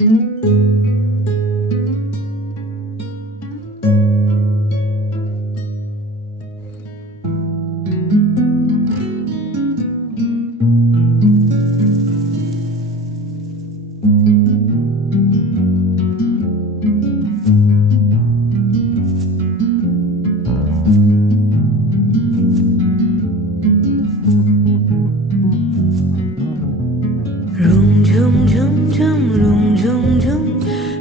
Rum zum zum zum, rum zum zum,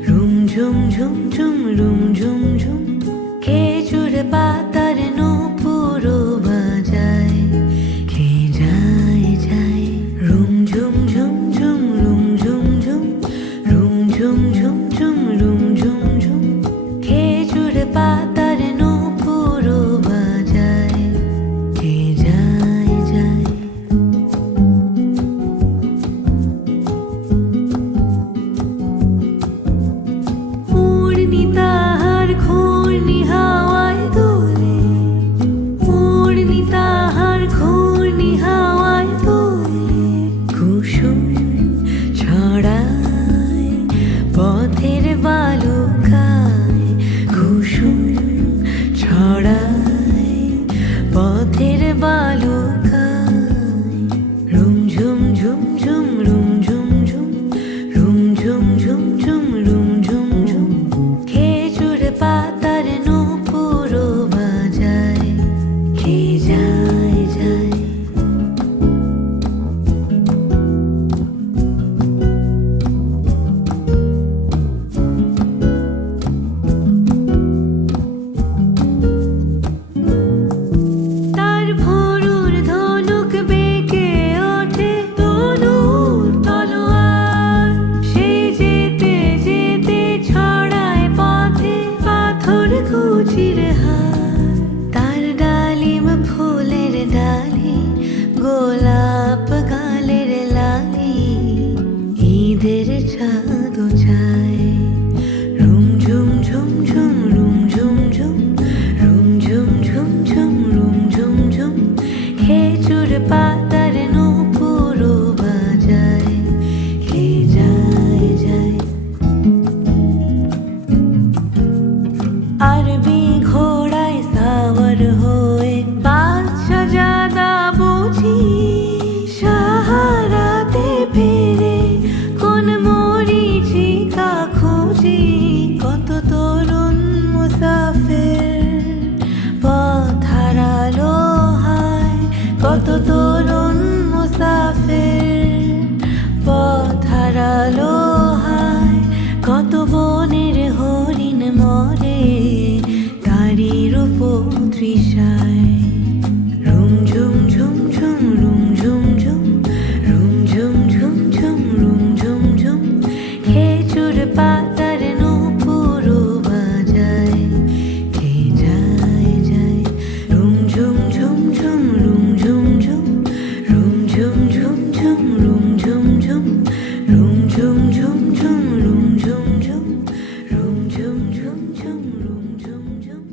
rum zum zum zum, rum zum zum. খেজুর পাতার নূপুরও বাজায়, কে যায় যায়। রুম ঝুম ঝুম ঝুম, রুম ঝুম ঝুম, room ঝুম ঝুম ঝুম, room ঝুম ঝুম। খেজুর পাতার নূপুরও বাজায়, কে যায় যায়। তাহার ঘূর্ণি হাওয়ায় দোলে, উড়নি তাহার ঘূর্ণি হাওয়ায় দোলে। কুসুম ছড়ায় পথের বালুকায়, কুসুম ছড়ায় পথের বালুকায়। রুম ঝুম ঝুম ঝুম, রুম ঝুম ঝুম, রুম ঝুম ঝুম ঝুম, রুম ঝুম ঝুম। খেজুর পাতার নূপুরও বাজায়, কে যায় যায়। তার ভোরুর ধনুক বেঁকে ওঠে তনুর তলোয়ার, সে যেতে যেতে ছড়ায় পথে পাথর কুচির হার। তার ডালিম ফুলের ডালি, গোলাপ গালের লালি, ঈদের চাঁদও চায়। রুম ঝুম ঝুম ঝুম, রুম ঝুম ঝুম, রুম ঝুম ঝুম ঝুম, রুম ঝুম ঝুম। খেজুর পাতার নূপুরও বাজায়, কে যায় যায়। আরবি ঘোড়ায় সাওয়ার হয়ে বাদশাহজাদা বুঝি সাহারাতে ফেরে, কোন মরীচিকা খুঁজি। কত তরুণ মুসাফির পথ হারালো হায়, কত তরুণ মুসাফির পথ হারালো হায়। কত বনের হরিণ মরে তারি রূপ তৃষায়। রুম ঝুম ঝুম ঝুম, রুম ঝুম ঝুম, রুম ঝুম ঝুম ঝুম, রুম ঝুম ঝুম। খেজুর পাতার নূপুরও বাজায়, কে যায় যায়। রুম ঝুম ঝুম ঝুম, রুম ঝুম ঝুম, রুম ঝুম ঝুম ঝুম, রুম ঝুম ঝুম, রুম ঝুম ঝুম ঝুম, রুম ঝুম ঝুম, রুম ঝুম ঝুম ঝুম, রুম ঝুম ঝুম।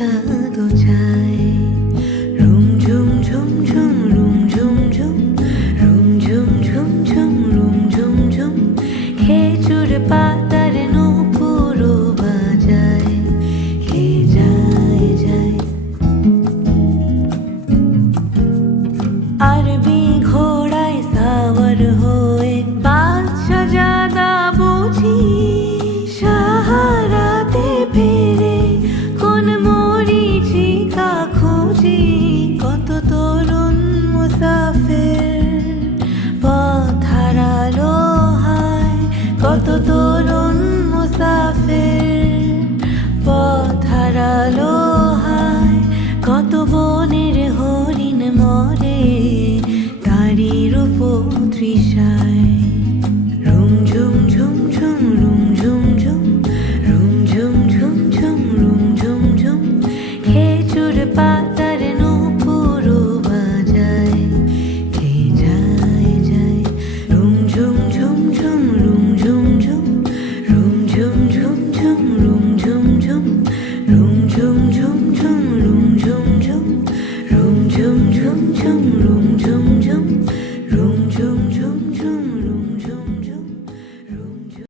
চাঁদও চায় রুম ঝুম ঝুম ঝুম রুম ঝুম ঝুম রুম ঝুম ঝুম ঝুম রুম ঝুম ঝুম খেজুর পাতার নূপুরও বাজায় কে যায় যায় আরবি ঘোড়ায় সাওয়ার হয়ে বাদশা জাদা বুঝি সাহারাতে ফেরে কোন মরীচিকা খুঁজি কত তরুণ মুসাফির পথ হারালো হায় কত তরুণ মুসাফির পথ হারালো হায় কত বনের হরিণ মরে তারির উপর তৃষায় রুম ঝুম ঝুম ঝুম রুম ঝুম ঝুম রুম ঝুম ঝুম ঝুম রুম ঝুম ঝুম খেজুর পাতার নূপুরও বাজায় কে যায় যায় রুম ঝুম ঝুম ঝুম রুম ঝুম ঝুম রুম ঝুম ঝুম ঝুম রুম ঝুম ঝুম রুম ঝুম ঝুম ঝুম রুম ঝুম ঝুম রুম ঝুম ঝুম ঝুম রুম ঝুম ঝুম রুম ঝুম ঝুম ঝুম